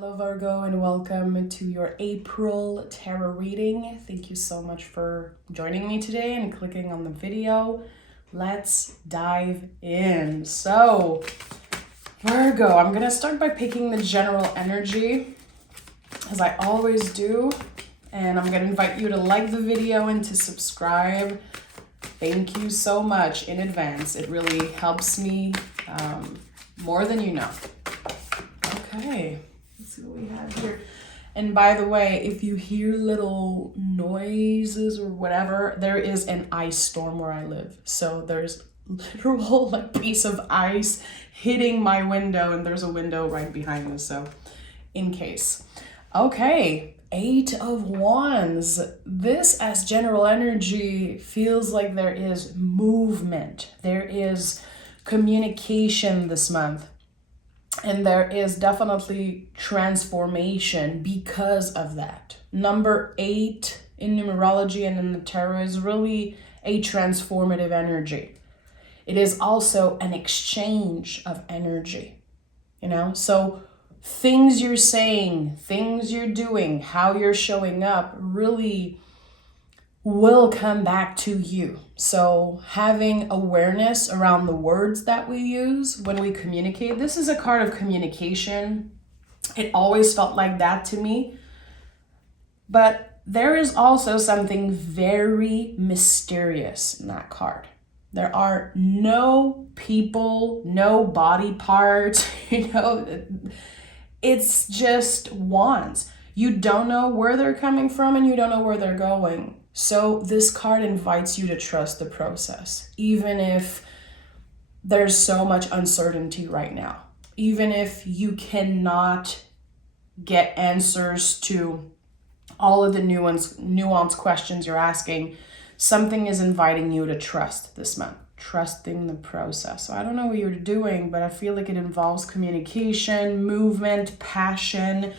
Hello Virgo and welcome to your April tarot reading. Thank you so much for joining me today and clicking on the video. Let's dive in. So Virgo, I'm gonna start by picking the general energy as I always do. And I'm gonna invite you to like the video and to subscribe. Thank you so much in advance. It really helps me more than you know. Okay. Let's see what we have here. And by the way, if you hear little noises or whatever, there is an ice storm where I live. So there's literal piece of ice hitting my window, and there's a window right behind me. So in case. Okay, 8 of Wands. This as general energy feels like there is movement. There is communication this month. And there is definitely transformation because of that. Number 8 in numerology and in the tarot is really a transformative energy. It is also an exchange of energy, So things you're saying, things you're doing, how you're showing up really will come back to you. So having awareness around the words that we use when we communicate, this is a card of communication. It always felt like that to me. But there is also something very mysterious in that card. There are no people, no body parts, it's just wands. You don't know where they're coming from and you don't know where they're going. So this card invites you to trust the process, even if there's so much uncertainty right now. Even if you cannot get answers to all of the nuanced questions you're asking, something is inviting you to trust this month, trusting the process. So I don't know what you're doing, but I feel like it involves communication, movement, passion,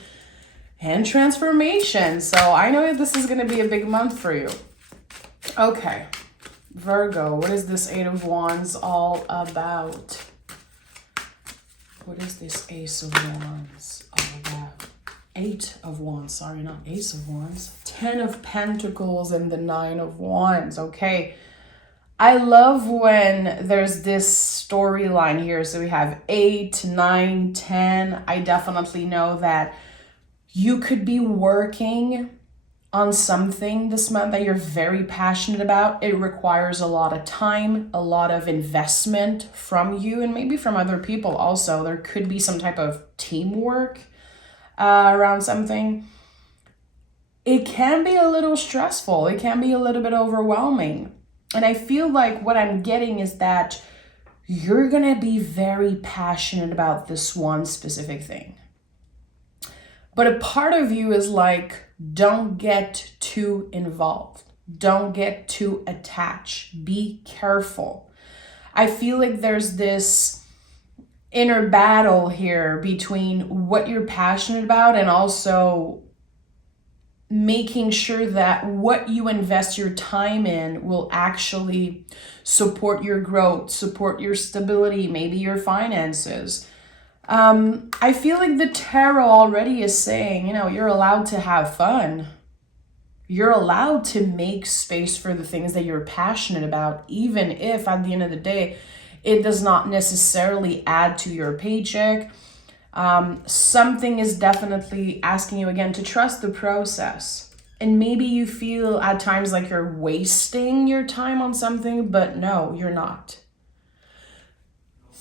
and transformation. So I know this is going to be a big month for you. Okay, Virgo, what is this 8 of Wands all about? What is this Ace of Wands all about? 8 of Wands, sorry, not Ace of Wands. 10 of Pentacles and the 9 of Wands. Okay, I love when there's this storyline here. So we have 8, 9, 10. I definitely know that you could be working on something this month that you're very passionate about. It requires a lot of time, a lot of investment from you and maybe from other people also. There could be some type of teamwork around something. It can be a little stressful. It can be a little bit overwhelming. And I feel like what I'm getting is that you're going to be very passionate about this one specific thing. But a part of you is like, don't get too involved. Don't get too attached. Be careful. I feel like there's this inner battle here between what you're passionate about and also making sure that what you invest your time in will actually support your growth, support your stability, maybe your finances. I feel like the tarot already is saying, you're allowed to have fun. You're allowed to make space for the things that you're passionate about, even if at the end of the day, it does not necessarily add to your paycheck. Something is definitely asking you again to trust the process. And maybe you feel at times like you're wasting your time on something, but no, you're not.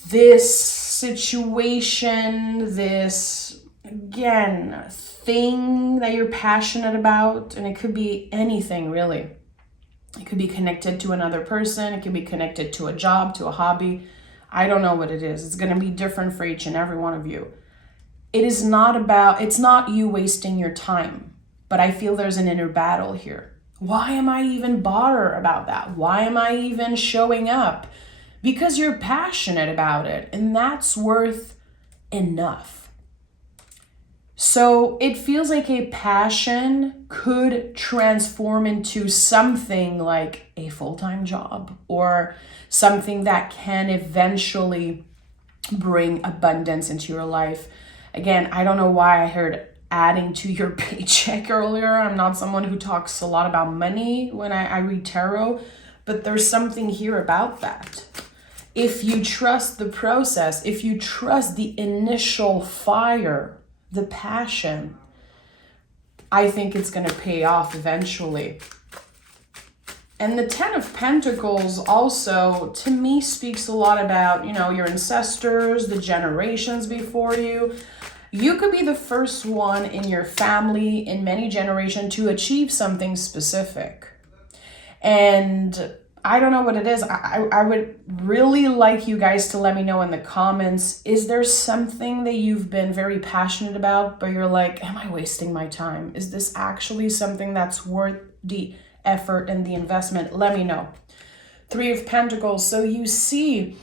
This situation, this, again, thing that you're passionate about, and it could be anything really. It could be connected to another person. It could be connected to a job, to a hobby. I don't know what it is. It's going to be different for each and every one of you. It's not you wasting your time, but I feel there's an inner battle here. Why am I even bother about that? Why am I even showing up? Because you're passionate about it, and that's worth enough. So it feels like a passion could transform into something like a full-time job or something that can eventually bring abundance into your life. Again, I don't know why I heard adding to your paycheck earlier. I'm not someone who talks a lot about money when I read tarot, but there's something here about that. If you trust the process, if you trust the initial fire, the passion, I think it's going to pay off eventually. And the Ten of Pentacles also, to me, speaks a lot about, your ancestors, the generations before you. You could be the first one in your family in many generations to achieve something specific. And I don't know what it is. I would really like you guys to let me know in the comments, is there something that you've been very passionate about, but you're like, am I wasting my time? Is this actually something that's worth the effort and the investment? Let me know. Three of Pentacles. So you see,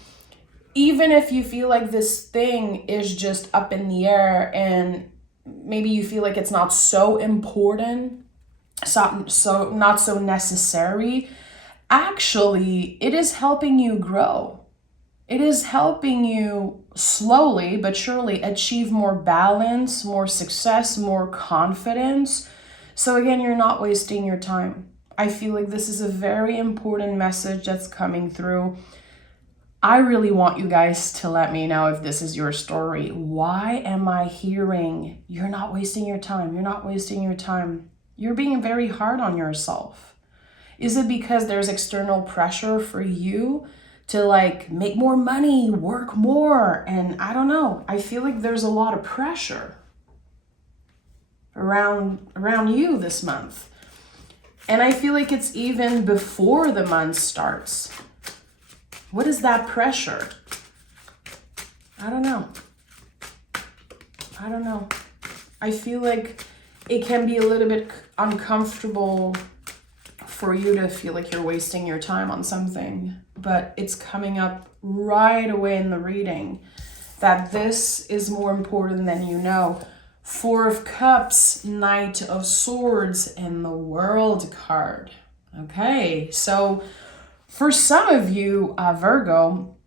even if you feel like this thing is just up in the air and maybe you feel like it's not so important, so not so necessary, actually, it is helping you grow. It is helping you slowly but surely achieve more balance, more success, more confidence. So again, you're not wasting your time. I feel like this is a very important message that's coming through. I really want you guys to let me know if this is your story. Why am I hearing you're not wasting your time? You're not wasting your time. You're being very hard on yourself. Is it because there's external pressure for you to make more money, work more? And I don't know. I feel like there's a lot of pressure around you this month. And I feel like it's even before the month starts. What is that pressure? I don't know. I feel like it can be a little bit uncomfortable for you to feel like you're wasting your time on something, but it's coming up right away in the reading that this is more important than you know. Four of Cups, Knight of Swords, and the World card. Okay, so for some of you, Virgo,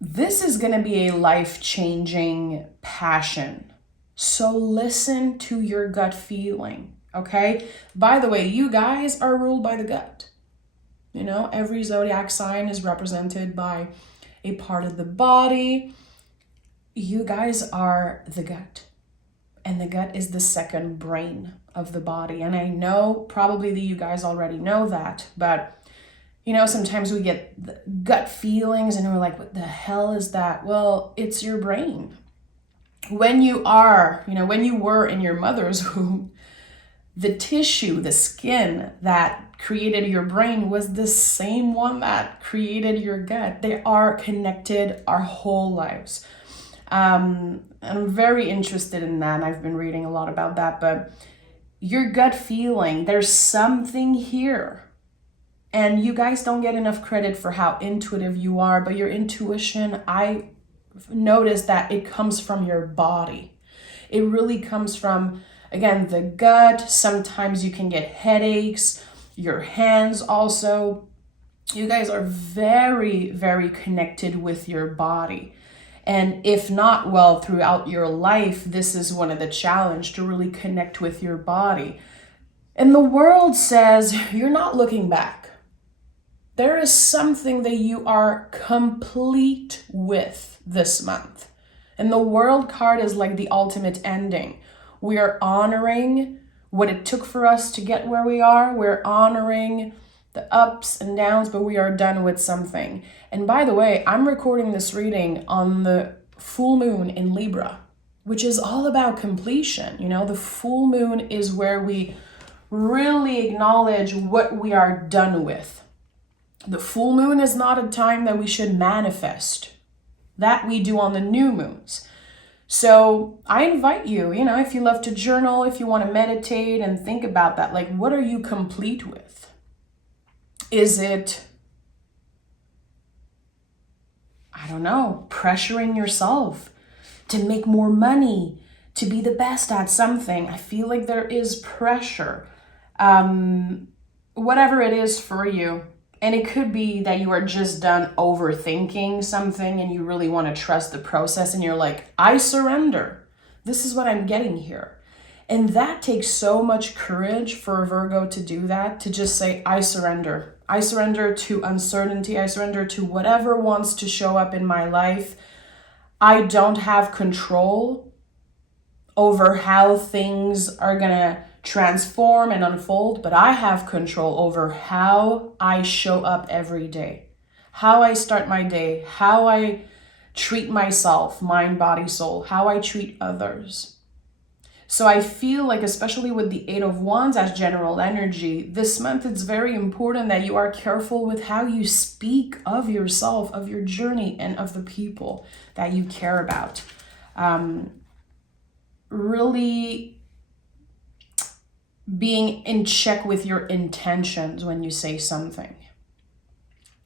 this is going to be a life-changing passion. So listen to your gut feeling, okay? By the way, you guys are ruled by the gut. Every zodiac sign is represented by a part of the body. You guys are the gut. And the gut is the second brain of the body. And I know probably that you guys already know that, but sometimes we get gut feelings and we're like, what the hell is that? Well, it's your brain. When you were in your mother's womb, the tissue, the skin that created your brain was the same one that created your gut. They are connected our whole lives. I'm very interested in that. I've been reading a lot about that, but your gut feeling, there's something here. And you guys don't get enough credit for how intuitive you are, but your intuition, I noticed that it comes from your body. It really comes from, again, the gut. Sometimes you can get headaches, your hands also. You guys are very, very connected with your body. And if not, well, throughout your life, this is one of the challenge to really connect with your body. And the world says you're not looking back. There is something that you are complete with this month. And the World card is like the ultimate ending. We are honoring what it took for us to get where we are. We're honoring the ups and downs, but we are done with something. And by the way, I'm recording this reading on the full moon in Libra, which is all about completion. The full moon is where we really acknowledge what we are done with. The full moon is not a time that we should manifest. That we do on the new moons. So I invite you, if you love to journal, if you want to meditate and think about that, what are you complete with? Is it, I don't know, pressuring yourself to make more money, to be the best at something? I feel like there is pressure. Whatever it is for you. And it could be that you are just done overthinking something and you really want to trust the process and you're like, I surrender. This is what I'm getting here. And that takes so much courage for a Virgo to do that, to just say, I surrender. I surrender to uncertainty. I surrender to whatever wants to show up in my life. I don't have control over how things are going to transform and unfold, but I have control over how I show up every day, how I start my day, how I treat myself, mind, body, soul, how I treat others. So I feel like, especially with the Eight of Wands as general energy, this month it's very important that you are careful with how you speak of yourself, of your journey, and of the people that you care about. Really being in check with your intentions when you say something,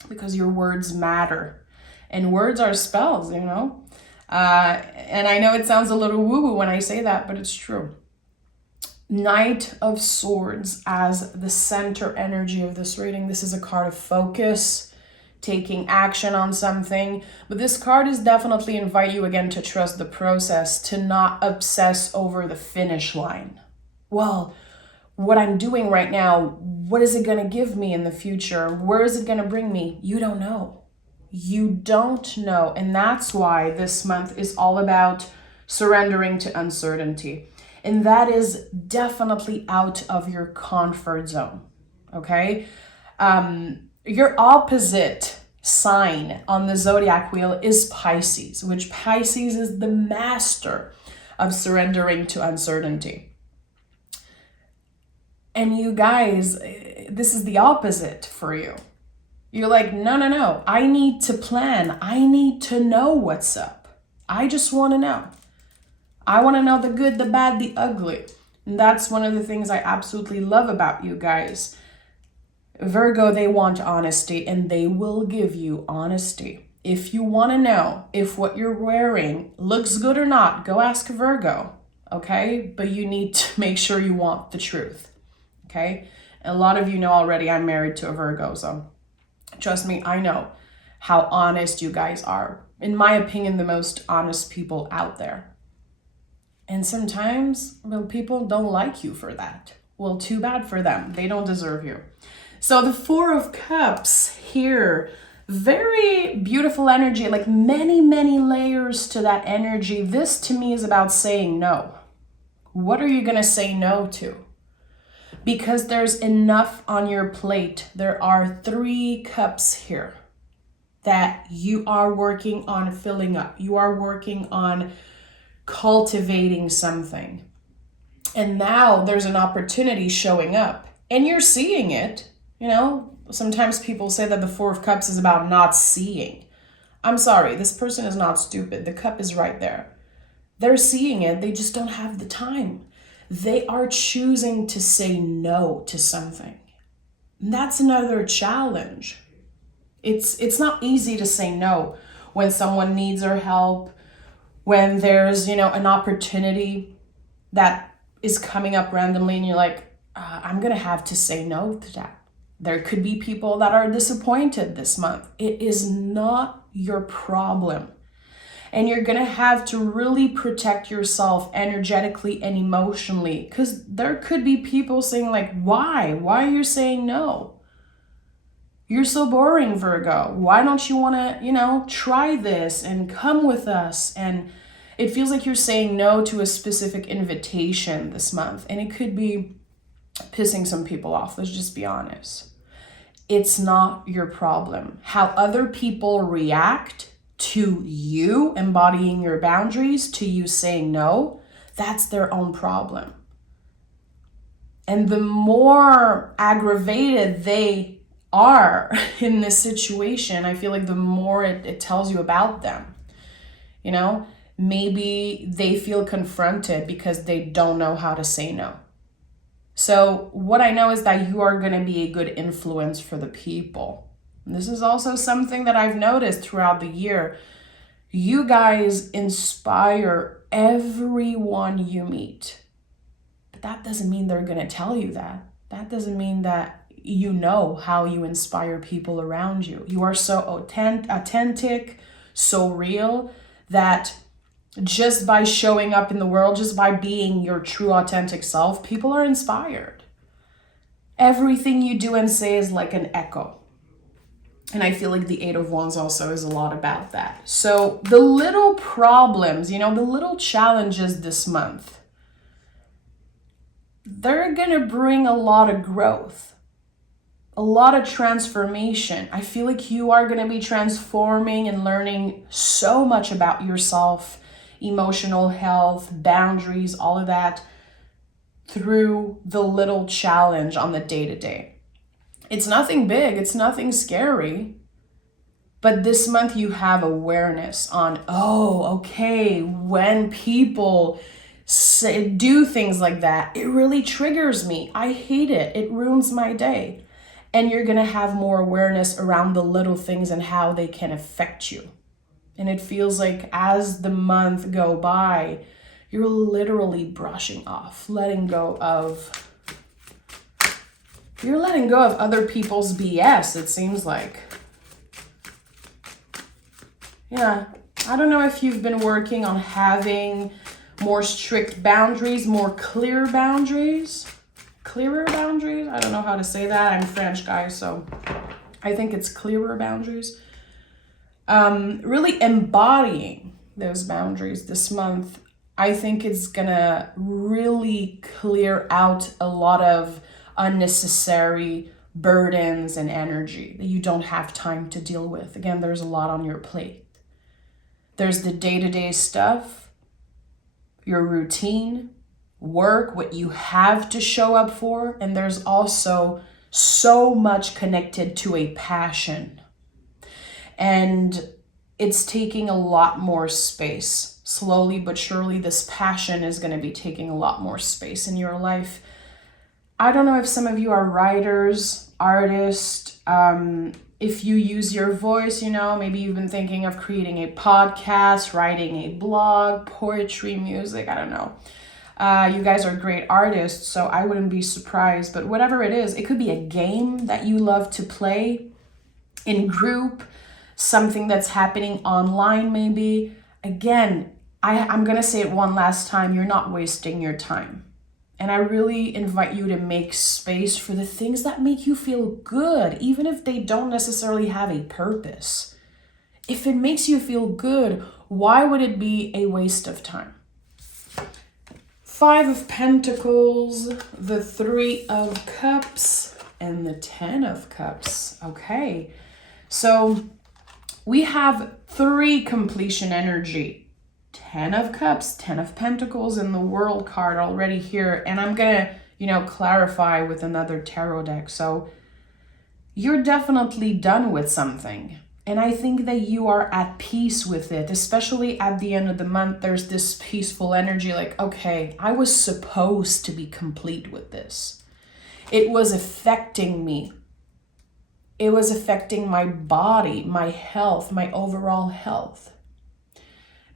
because your words matter, and words are spells, you know. And I know it sounds a little woo-woo when I say that, but it's true. Knight of Swords as the center energy of this reading. This is a card of focus, taking action on something. But this card is definitely invite you again to trust the process, to not obsess over the finish line. Well, what I'm doing right now, what is it going to give me in the future? Where is it going to bring me? You don't know. You don't know. And that's why this month is all about surrendering to uncertainty. And that is definitely out of your comfort zone. Okay? Your opposite sign on the zodiac wheel is Pisces, which Pisces is the master of surrendering to uncertainty. And you guys, this is the opposite for you. You're like, no. I need to plan. I need to know what's up. I just want to know. I want to know the good, the bad, the ugly. And that's one of the things I absolutely love about you guys. Virgo, they want honesty, and they will give you honesty. If you want to know if what you're wearing looks good or not, go ask Virgo, okay? But you need to make sure you want the truth, okay? And a lot of you know already I'm married to a Virgo, so trust me, I know how honest you guys are. In my opinion, the most honest people out there. And sometimes, well, people don't like you for that. Well, too bad for them. They don't deserve you. So the Four of Cups here, very beautiful energy, like many, many layers to that energy. This to me is about saying no. What are you going to say no to? Because there's enough on your plate. There are 3 cups here that you are working on filling up. You are working on cultivating something. And now there's an opportunity showing up. And you're seeing it. You know, sometimes people say that the Four of Cups is about not seeing. I'm sorry, this person is not stupid. The cup is right there. They're seeing it. They just don't have the time. They are choosing to say no to something. And that's another challenge. It's not easy to say no when someone needs our help, when there's, you know, an opportunity that is coming up randomly and you're like, I'm going to have to say no to that. There could be people that are disappointed this month. It is not your problem. And you're going to have to really protect yourself energetically and emotionally, because there could be people saying like, why? Why are you saying no? You're so boring, Virgo. Why don't you want to, you know, try this and come with us? And it feels like you're saying no to a specific invitation this month. And it could be pissing some people off. Let's just be honest. It's not your problem. How other people react to you embodying your boundaries, to you saying no, that's their own problem. And the more aggravated they are in this situation, I feel like the more it tells you about them. You know, maybe they feel confronted because they don't know how to say no. So what I know is that you are going to be a good influence for the people. And this is also something that I've noticed throughout the year. You guys inspire everyone you meet. But that doesn't mean they're going to tell you that. That doesn't mean that you know how you inspire people around you. You are so authentic, so real, that Just by showing up in the world, just by being your true authentic self, people are inspired. Everything you do and say is like an echo. And I feel like the Eight of Wands also is a lot about that. So the little problems, the little challenges this month, they're going to bring a lot of growth, a lot of transformation. I feel like you are going to be transforming and learning so much about yourself, emotional health, boundaries, all of that through the little challenge on the day-to-day. It's nothing big, it's nothing scary. But this month you have awareness on, okay, when people do things like that, it really triggers me. I hate it. It ruins my day. And you're going to have more awareness around the little things and how they can affect you. And it feels like as the month go by, you're literally brushing off, you're letting go of other people's BS, it seems like. Yeah, I don't know if you've been working on having more strict boundaries, more clearer boundaries. I don't know how to say that. I'm French, guys, so I think it's clearer boundaries. Really embodying those boundaries this month, I think it's gonna really clear out a lot of unnecessary burdens and energy that you don't have time to deal with. Again, there's a lot on your plate. There's the day-to-day stuff, your routine, work, what you have to show up for, and there's also so much connected to a passion. And it's taking a lot more space. Slowly but surely, this passion is going to be taking a lot more space in your life. I don't know if some of you are writers, artists, if you use your voice, maybe you've been thinking of creating a podcast, writing a blog, poetry, music, I don't know. You guys are great artists, so I wouldn't be surprised. But whatever it is, it could be a game that you love to play in group, something that's happening online maybe. Again, I'm going to say it one last time, you're not wasting your time. And I really invite you to make space for the things that make you feel good, even if they don't necessarily have a purpose. If it makes you feel good, why would it be a waste of time? Five of Pentacles, the Three of Cups, and the Ten of Cups. Okay, so we have three completion energy. 10 of Cups, 10 of Pentacles, and the World card already here. And I'm going to, clarify with another tarot deck. So you're definitely done with something. And I think that you are at peace with it, especially at the end of the month. There's this peaceful energy like, okay, I was supposed to be complete with this. It was affecting me. It was affecting my body, my health, my overall health.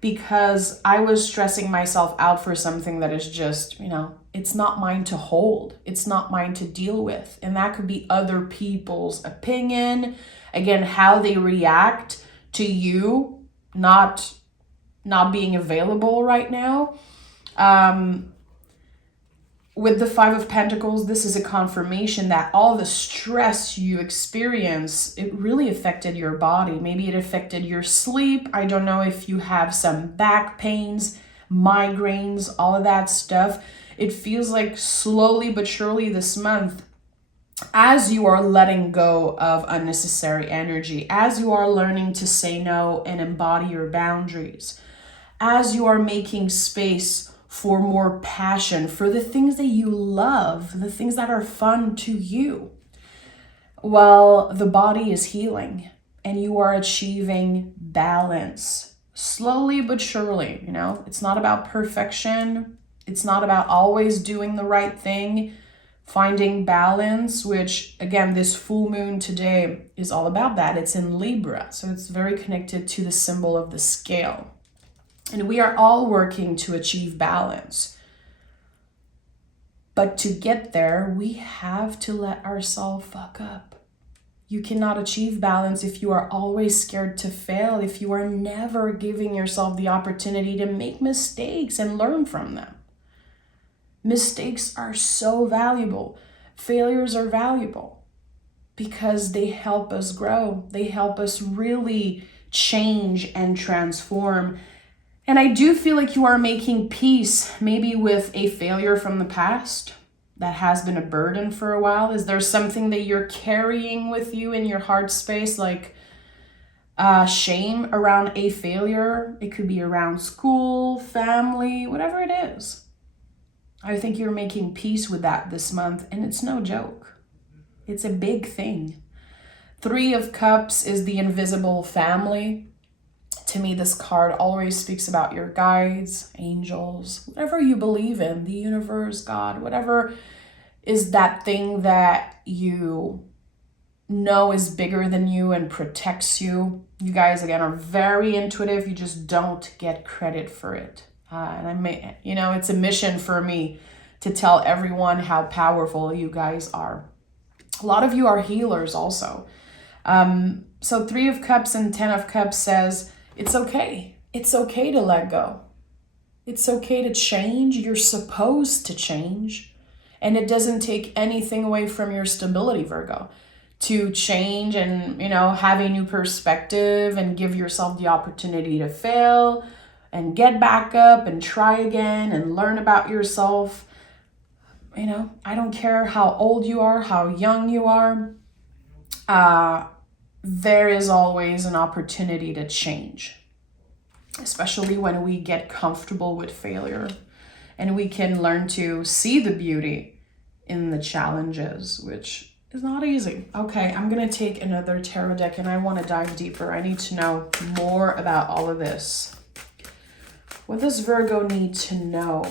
Because I was stressing myself out for something that is just, it's not mine to hold. It's not mine to deal with. And that could be other people's opinion. Again, how they react to you not being available right now. With the Five of Pentacles, this is a confirmation that all the stress you experience, it really affected your body. Maybe it affected your sleep. I don't know if you have some back pains, migraines, all of that stuff. It feels like slowly but surely this month, as you are letting go of unnecessary energy, as you are learning to say no and embody your boundaries, as you are making space for more passion, for the things that you love, the things that are fun to you. Well, the body is healing and you are achieving balance slowly but surely. It's not about perfection. It's not about always doing the right thing, finding balance, which again, this full moon today is all about that. It's in Libra, so it's very connected to the symbol of the scale. And we are all working to achieve balance. But to get there, we have to let ourselves fuck up. You cannot achieve balance if you are always scared to fail, if you are never giving yourself the opportunity to make mistakes and learn from them. Mistakes are so valuable. Failures are valuable because they help us grow. They help us really change and transform. And I do feel like you are making peace maybe with a failure from the past that has been a burden for a while. Is there something that you're carrying with you in your heart space, like shame around a failure? It could be around school, family, whatever it is. I think you're making peace with that this month, and it's no joke. It's a big thing. 3 of Cups is the invisible family. To me, this card always speaks about your guides, angels, whatever you believe in, the universe, God, whatever is that thing that you know is bigger than you and protects you. You guys, again, are very intuitive. You just don't get credit for it. And it's a mission for me to tell everyone how powerful you guys are. A lot of you are healers also. So 3 of Cups and 10 of Cups says, it's okay. It's okay to let go. It's okay to change. You're supposed to change. And it doesn't take anything away from your stability, Virgo, to change and, have a new perspective and give yourself the opportunity to fail and get back up and try again and learn about yourself. I don't care how old you are, how young you are. There is always an opportunity to change, especially when we get comfortable with failure and we can learn to see the beauty in the challenges, which is not easy. Okay, I'm going to take another tarot deck and I want to dive deeper. I need to know more about all of this. What does Virgo need to know?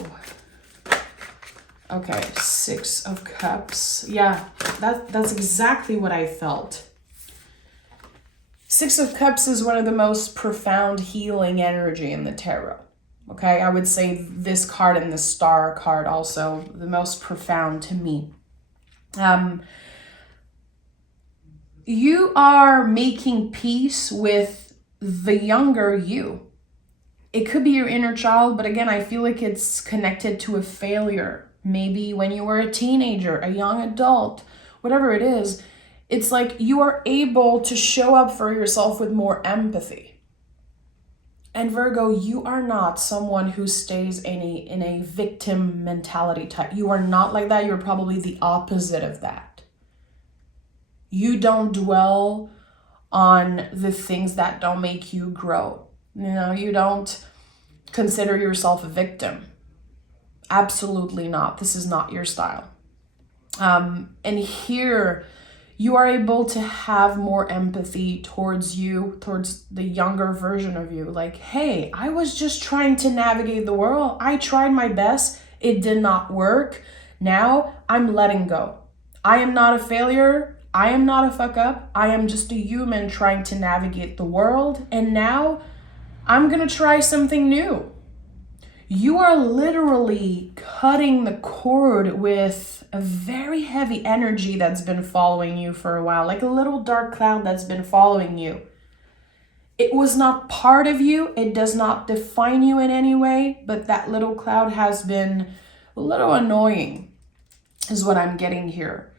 Okay, 6 of Cups. Yeah, that's exactly what I felt. 6 of Cups is one of the most profound healing energy in the tarot. Okay, I would say this card and the Star card also the most profound to me. You are making peace with the younger you. It could be your inner child, but again, I feel like it's connected to a failure. Maybe when you were a teenager, a young adult, whatever it is. It's like you are able to show up for yourself with more empathy. And Virgo, you are not someone who stays in a victim mentality type. You are not like that. You're probably the opposite of that. You don't dwell on the things that don't make you grow. You don't consider yourself a victim. Absolutely not. This is not your style. And here, you are able to have more empathy towards the younger version of you. Like, hey, I was just trying to navigate the world. I tried my best. It did not work. Now I'm letting go. I am not a failure. I am not a fuck up. I am just a human trying to navigate the world. And now I'm going to try something new. You are literally cutting the cord with a very heavy energy that's been following you for a while, like a little dark cloud that's been following you. It was not part of you. It does not define you in any way, but that little cloud has been a little annoying, is what I'm getting here.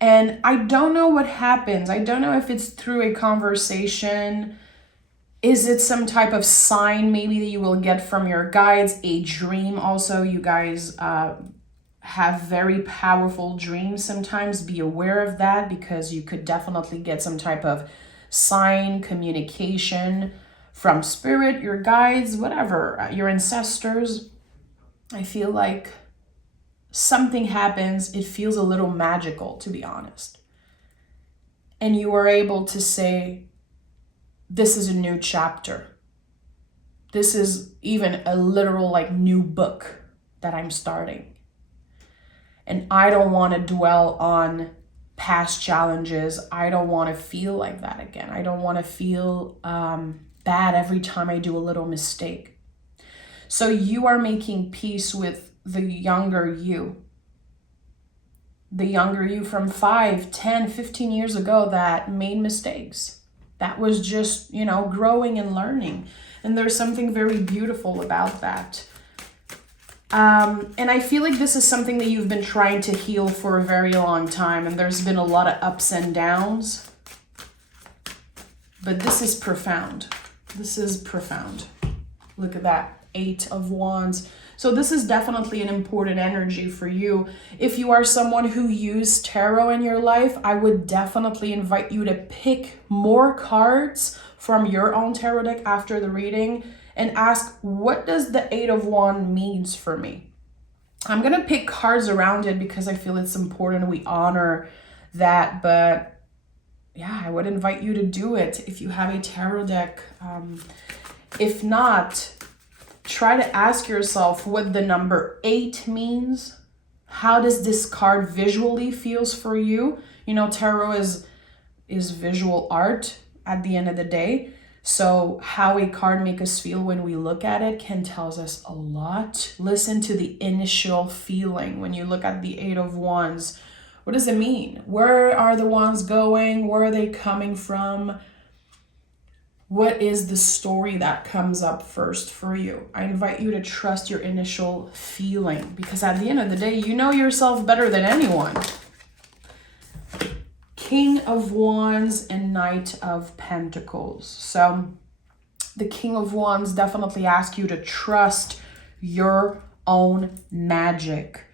And I don't know what happens. I don't know if it's through a conversation. Is it some type of sign maybe that you will get from your guides? A dream also. You guys have very powerful dreams sometimes. Be aware of that because you could definitely get some type of sign, communication from spirit, your guides, whatever, your ancestors. I feel like something happens. It feels a little magical, to be honest. And you are able to say, this is a new chapter. This is even a literal new book that I'm starting. And I don't want to dwell on past challenges. I don't want to feel like that again. I don't want to feel bad every time I do a little mistake. So you are making peace with the younger you. the younger you from 5, 10, 15 years ago that made mistakes. That was just, growing and learning. And there's something very beautiful about that. And I feel like this is something that you've been trying to heal for a very long time. And there's been a lot of ups and downs. But this is profound. This is profound. Look at that. 8 of Wands. So this is definitely an important energy for you. If you are someone who used tarot in your life, I would definitely invite you to pick more cards from your own tarot deck after the reading and ask, what does the 8 of Wands means for me? I'm going to pick cards around it because I feel it's important we honor that. But yeah, I would invite you to do it if you have a tarot deck. If not, try to ask yourself what the number 8 means. How does this card visually feels for you? Tarot is visual art at the end of the day. So how a card makes us feel when we look at it can tell us a lot. Listen to the initial feeling when you look at the 8 of Wands. What does it mean? Where are the wands going? Where are they coming from? What is the story that comes up first for you? I invite you to trust your initial feeling because at the end of the day, you know yourself better than anyone. King of Wands and Knight of Pentacles. So the King of Wands definitely asks you to trust your own magic.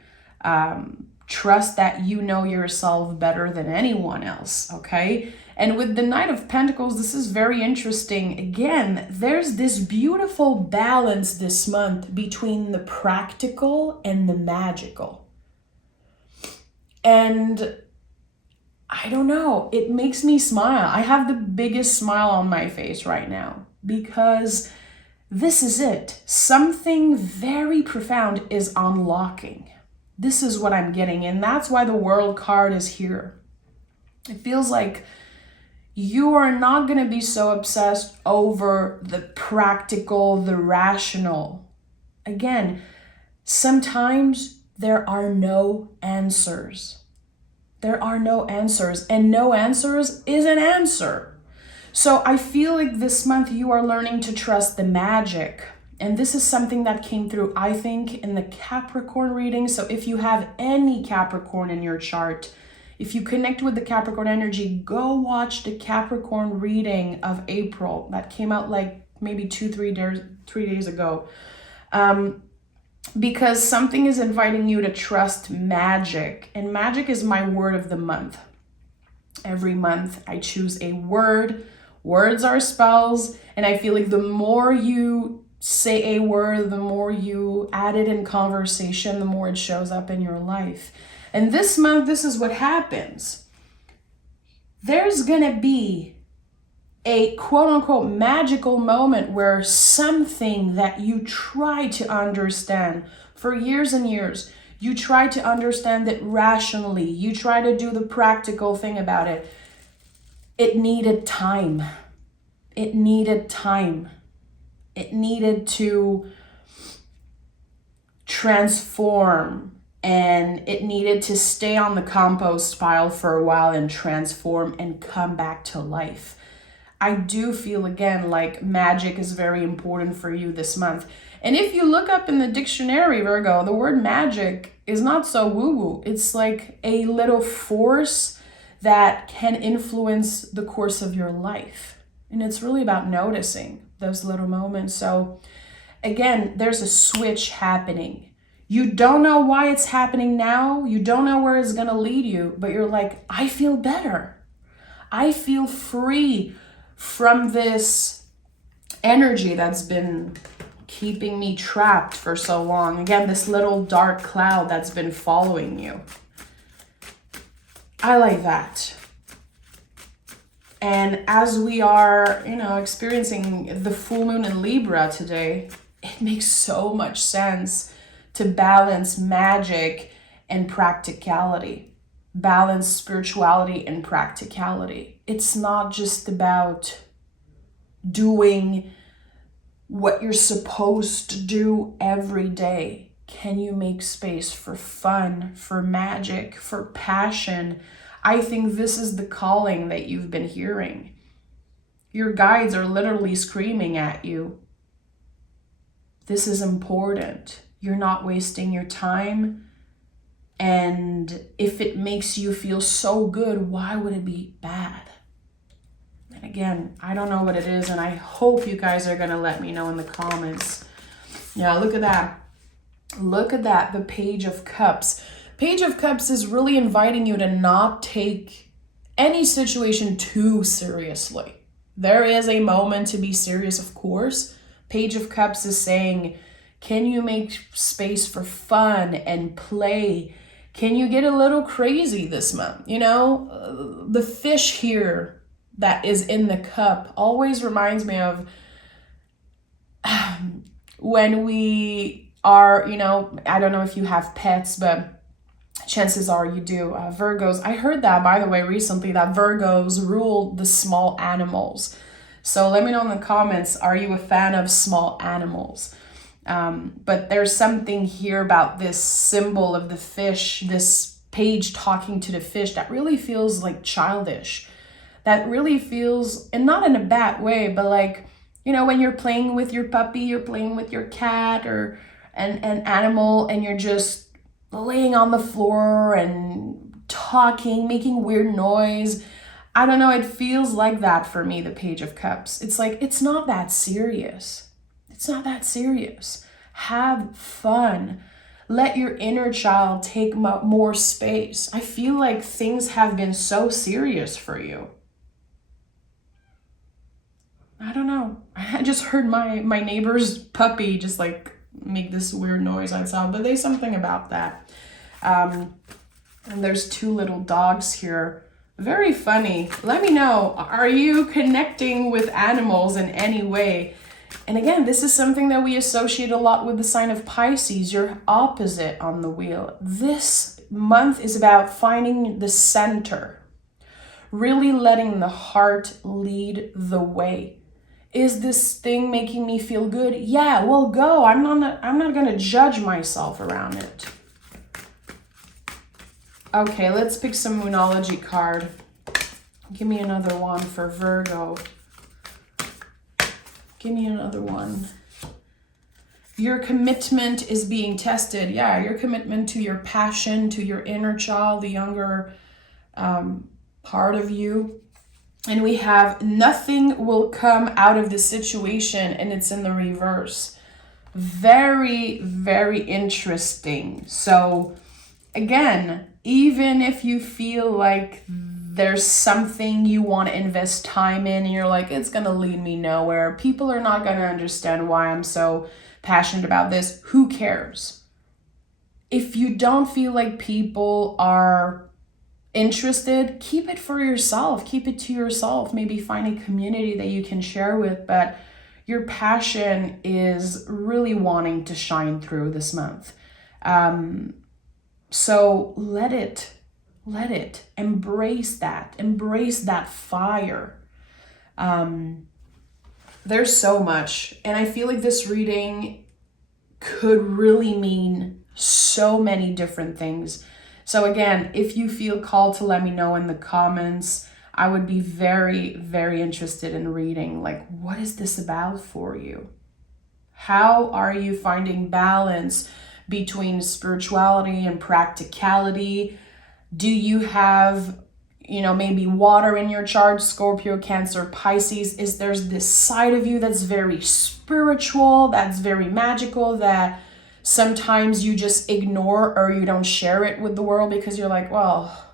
Trust that you know yourself better than anyone else, okay? And with the Knight of Pentacles, this is very interesting. Again, there's this beautiful balance this month between the practical and the magical. And I don't know, it makes me smile. I have the biggest smile on my face right now because this is it. Something very profound is unlocking. This is what I'm getting, and that's why the World card is here. It feels like you are not going to be so obsessed over the practical, the rational. Again, sometimes there are no answers. There are no answers, and no answers is an answer. So I feel like this month you are learning to trust the magic. And this is something that came through, I think, in the Capricorn reading. So if you have any Capricorn in your chart, if you connect with the Capricorn energy, go watch the Capricorn reading of April. That came out like maybe 3 days ago. Because something is inviting you to trust magic. And magic is my word of the month. Every month I choose a word. Words are spells. And I feel like the more you say a word, the more you add it in conversation, the more it shows up in your life. And this month, this is what happens. There's gonna be a quote unquote magical moment where something that you try to understand for years and years, you try to understand it rationally, you try to do the practical thing about it. It needed time. It needed time. It needed to transform, and it needed to stay on the compost pile for a while and transform and come back to life. I do feel, again, like magic is very important for you this month. And if you look up in the dictionary, Virgo, the word magic is not so woo-woo. It's like a little force that can influence the course of your life. And it's really about noticing those little moments. So again, there's a switch happening. You don't know why it's happening now. You don't know where it's going to lead you, but you're like, I feel better. I feel free from this energy that's been keeping me trapped for so long. Again, this little dark cloud that's been following you. I like that. And as we are, experiencing the full moon in Libra today, it makes so much sense to balance magic and practicality. Balance spirituality and practicality. It's not just about doing what you're supposed to do every day. Can you make space for fun, for magic, for passion? I think this is the calling that you've been hearing. Your guides are literally screaming at you. This is important. You're not wasting your time. And if it makes you feel so good, why would it be bad? And again, I don't know what it is, and I hope you guys are going to let me know in the comments. Yeah, look at that. Look at that, the Page of Cups. Page of Cups is really inviting you to not take any situation too seriously. There is a moment to be serious, of course. Page of Cups is saying, can you make space for fun and play? Can you get a little crazy this month? You know, the fish here that is in the cup always reminds me of when we are, you know, I don't know if you have pets, but chances are you do. Virgos, I heard that, by the way, recently, that Virgos rule the small animals. So let me know in the comments, are you a fan of small animals? But there's something here about this symbol of the fish, this page talking to the fish, that really feels like childish. That really feels, and not in a bad way, but like, you know, when you're playing with your puppy, you're playing with your cat or an animal, and you're just laying on the floor and talking, making weird noise. I don't know, it feels like that for me, the Page of Cups. It's like, it's not that serious. It's not that serious. Have fun. Let your inner child take more space. I feel like things have been so serious for you. I don't know. I just heard my neighbor's puppy just like make this weird noise outside, but there's something about that. And there's two little dogs here. Very funny. Let me know, are you connecting with animals in any way? And again, this is something that we associate a lot with the sign of Pisces, your opposite on the wheel. This month is about finding the center, really letting the heart lead the way. Is this thing making me feel good? Yeah, well, go. I'm not going to judge myself around it. Okay, let's pick some Moonology card. Give me another one for Virgo. Give me another one. Your commitment is being tested. Yeah, your commitment to your passion, to your inner child, the younger part of you. And we have nothing will come out of this situation, and it's in the reverse. Very, very interesting. So again, even if you feel like there's something you want to invest time in and you're like, it's going to lead me nowhere, people are not going to understand why I'm so passionate about this, who cares? If you don't feel like people are interested, keep it for yourself, keep it to yourself, maybe find a community that you can share with, but your passion is really wanting to shine through this month. So let it, embrace that fire. There's so much, and I feel like this reading could really mean so many different things. So again, if you feel called to let me know in the comments, I would be very, very interested in reading, like, what is this about for you? How are you finding balance between spirituality and practicality? Do you have, maybe water in your chart, Scorpio, Cancer, Pisces? Is there's this side of you that's very spiritual, that's very magical, that sometimes you just ignore or you don't share it with the world because you're like, well,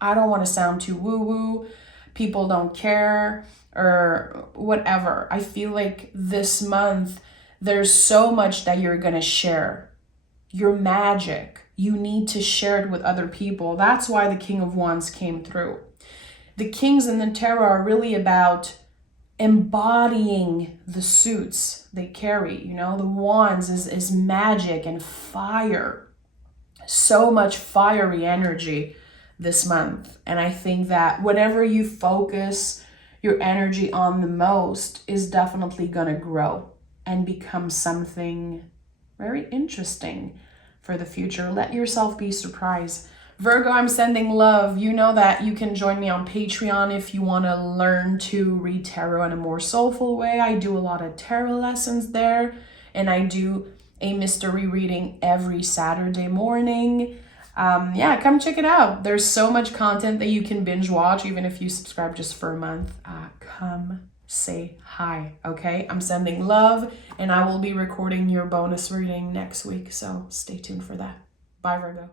I don't want to sound too woo-woo, people don't care, or whatever. I feel like this month, there's so much that you're going to share. Your magic, you need to share it with other people. That's why the King of Wands came through. The kings in the tarot are really about embodying the suits they carry. The wands is magic and fire. So much fiery energy this month. And I think that whatever you focus your energy on the most is definitely going to grow and become something very interesting for the future. Let yourself be surprised. Virgo, I'm sending love. You know that you can join me on Patreon if you want to learn to read tarot in a more soulful way. I do a lot of tarot lessons there, and I do a mystery reading every Saturday morning. Yeah, come check it out. There's so much content that you can binge watch, even if you subscribe just for a month. Come say hi, okay? I'm sending love, and I will be recording your bonus reading next week, so stay tuned for that. Bye, Virgo.